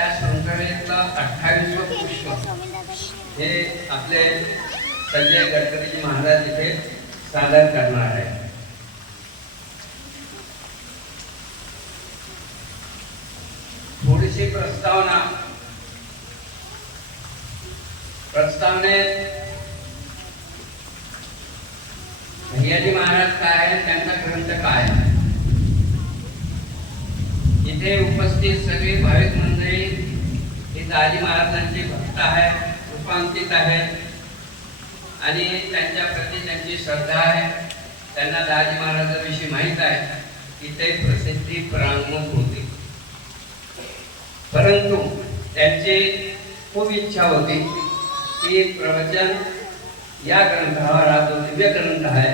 त्या शृंखलेतला 28वं पुष्प हे आपले संजय गडकरीजी महाराज इथे सादर करणार आहे. थोडीशी प्रस्तावनेत भैयाजी महाराज काय आहे, त्यांचा ग्रंथ काय आहे. इथे उपस्थित सगळी भाविक मंडळी ही दाजी महाराजांची भक्त आहे, रूपांकित आहे आणि त्यांच्या प्रती त्यांची श्रद्धा आहे. त्यांना दाजी महाराजांविषयी माहीत आहे. इथे प्रसिद्धी प्रांगमुख होती, परंतु त्यांची खूप इच्छा होती की प्रवचन या ग्रंथावर, हा जो दिव्य ग्रंथ आहे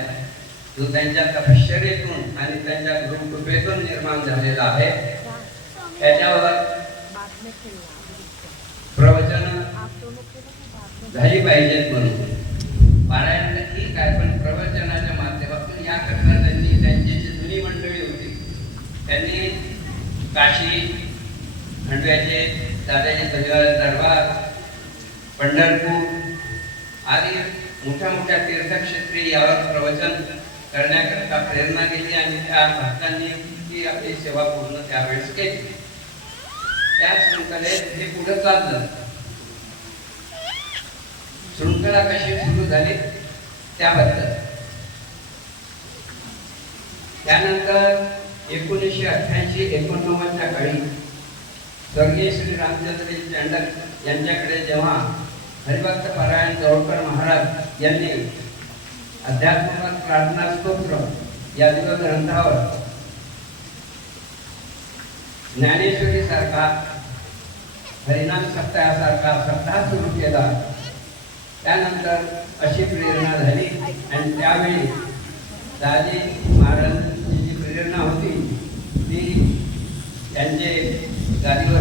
जो त्यांच्या तपश्चर्येतून आणि त्यांच्या गुरुकृपेतून निर्माण झालेला आहे, त्याच्यावर प्रवचन झाली पाहिजेत. म्हणून पारायण ठीक आहे, पण प्रवचनाच्या माध्यमातून या करता त्यांची जी जुनी मंडळी होती त्यांनी काशी, खंडव्याचे दादाजी दहिवाले दरबार, पंढरपूर आदी मोठ्या मोठ्या तीर्थक्षेत्री यावर प्रवचन करण्याकरता प्रेरणा केली आणि त्या भक्तांनी ती आपली सेवा पूर्ण त्यावेळेस केली. त्या शृंखलेत हे पुढे चाललं. शृंखला कशी सुरू झाली त्याबद्दल. त्यानंतर 1988-89 च्या काळी स्वर्गीय श्री रामचंद्रजी चंडक यांच्याकडे जेव्हा हरिभक्त पारायण जवळकर महाराज यांनी अध्यात्मक प्रार्थना स्तोत्र या दिव्य ग्रंथावर ज्ञानेश्वरी सारखा, हरिनाम सप्ताहासारखा सप्ताह सुरू केला. त्यानंतर अशी प्रेरणा झाली आणि त्यावेळी दाजी महाराजांची जी प्रेरणा होती ती त्यांचे गादीवर